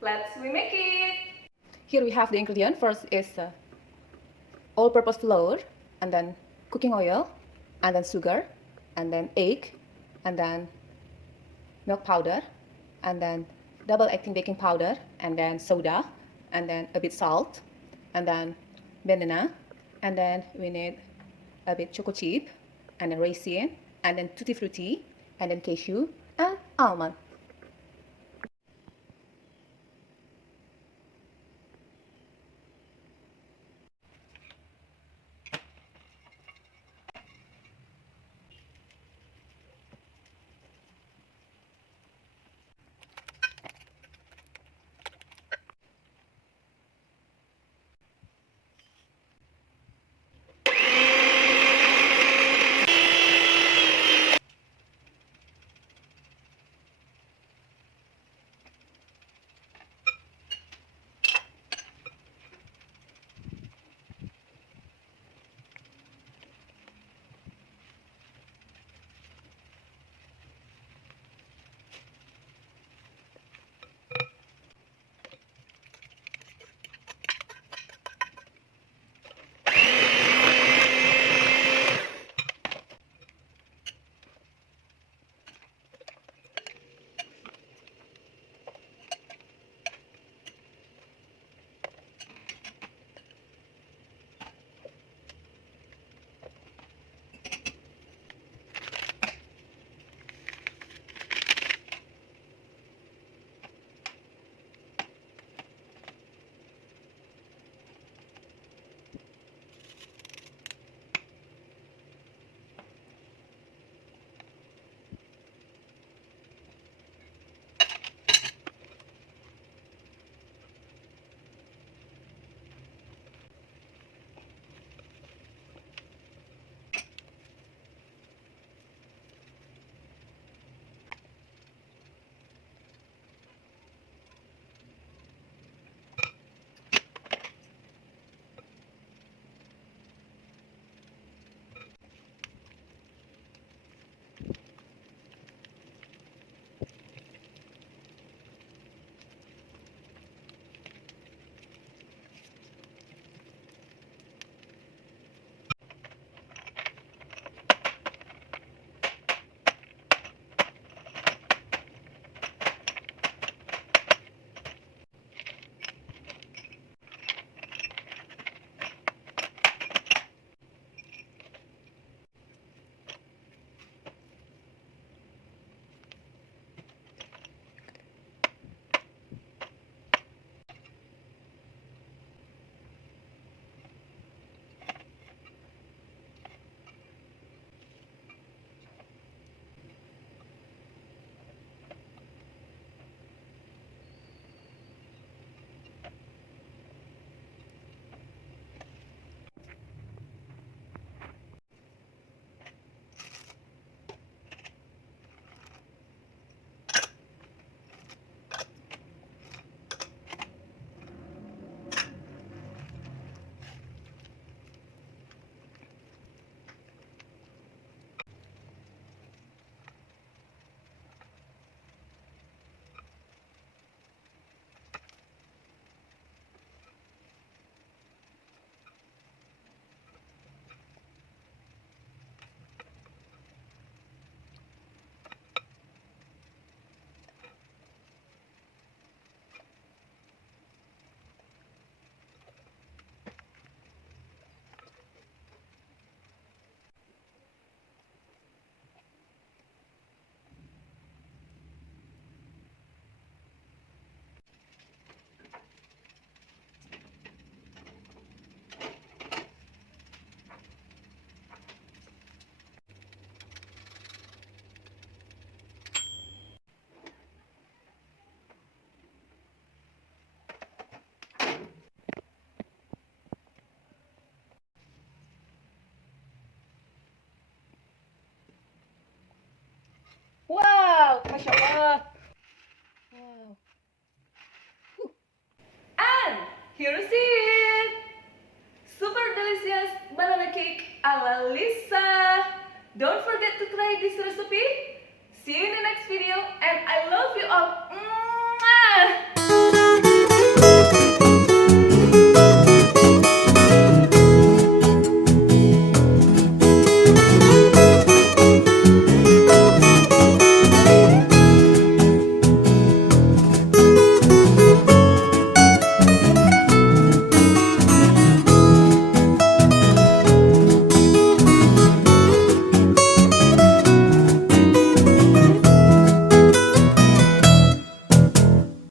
Let's make it! Here we have the ingredient. First is all-purpose flour, and then cooking oil, and then sugar, and then egg, and then milk powder, and then double acting baking powder, and then soda, and then a bit salt, and then banana, and then we need a bit choco chip, and then raisin, and then tutti frutti, and then cashew, and almond. Wow, Masya Allah. Wow. And here's it! Super delicious banana cake ala Lisa. Don't forget to try this recipe. See you in the next video, and I love you all. Mwah!